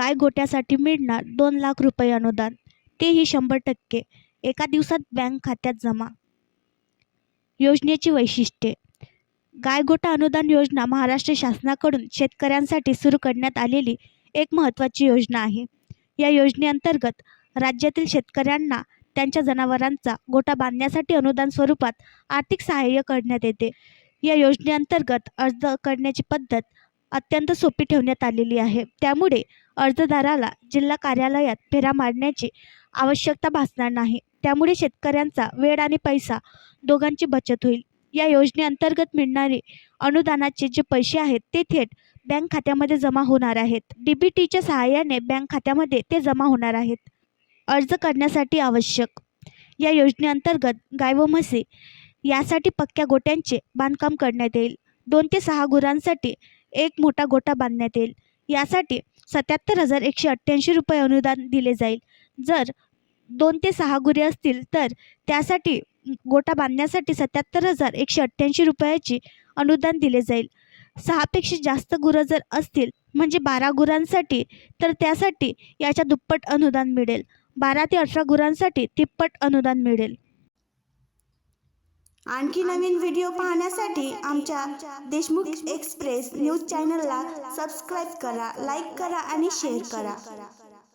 गाय गोट्यासाठी मिळणार 2 लाख रुपये अनुदान, तेही 100%, एका दिवसात बँक खात्यात जमा. योजनेची वैशिष्ट्ये. गायगोठा अनुदान योजना महाराष्ट्र शासनाकडून शेतकऱ्यांसाठी सुरू करण्यात आलेली एक महत्त्वाची योजना आहे. या योजनेअंतर्गत राज्यातील शेतकऱ्यांना त्यांच्या जनावरांचा गोठा बांधण्यासाठी अनुदान स्वरूपात आर्थिक सहाय्य करण्यात येते. या योजनेअंतर्गत अर्ज करण्याची पद्धत अत्यंत सोपी ठेवण्यात आलेली आहे. त्यामुळे अर्जदाराला जिल्हा कार्यालयात फेरा मारण्याची आवश्यकता भासणार नाही. त्यामुळे शेतकऱ्यांचा वेळ आणि पैसा दोघांची बचत होईल. या योजनेअंतर्गत मिळणारे अनुदानाचे जे पैसे आहेत ते थेट बँक खात्यामध्ये जमा होणार आहेत. DBTच्या सहाय्याने बँक खात्यामध्ये ते जमा होणार आहेत. अर्ज करण्यासाठी आवश्यक. या योजनेअंतर्गत गाय व म्हशी यासाठी पक्क्या गोट्यांचे बांधकाम करण्यात येईल. 2 ते 6 गुरांसाठी एक मोठा गोठा बांधण्यात येईल. यासाठी 77,188 रुपये अनुदान दिले जाईल. जर 2 ते 6 गुरे असतील तर त्यासाठी गोठा बांधण्यासाठी 77,188 रुपयाचे अनुदान दिले जाईल. 6 पेक्षा जास्त गुरं जर असतील म्हणजे 12 गुरांसाठी तर त्यासाठी याच्या दुप्पट अनुदान मिळेल. 12 ते 18 गुरांसाठी तिप्पट अनुदान मिळेल. आणखी नवीन व्हिडिओ पाहण्यासाठी आमच्या देशमुख एक्सप्रेस न्यूज चॅनलला सबस्क्राईब करा, लाईक करा आणि शेअर करा.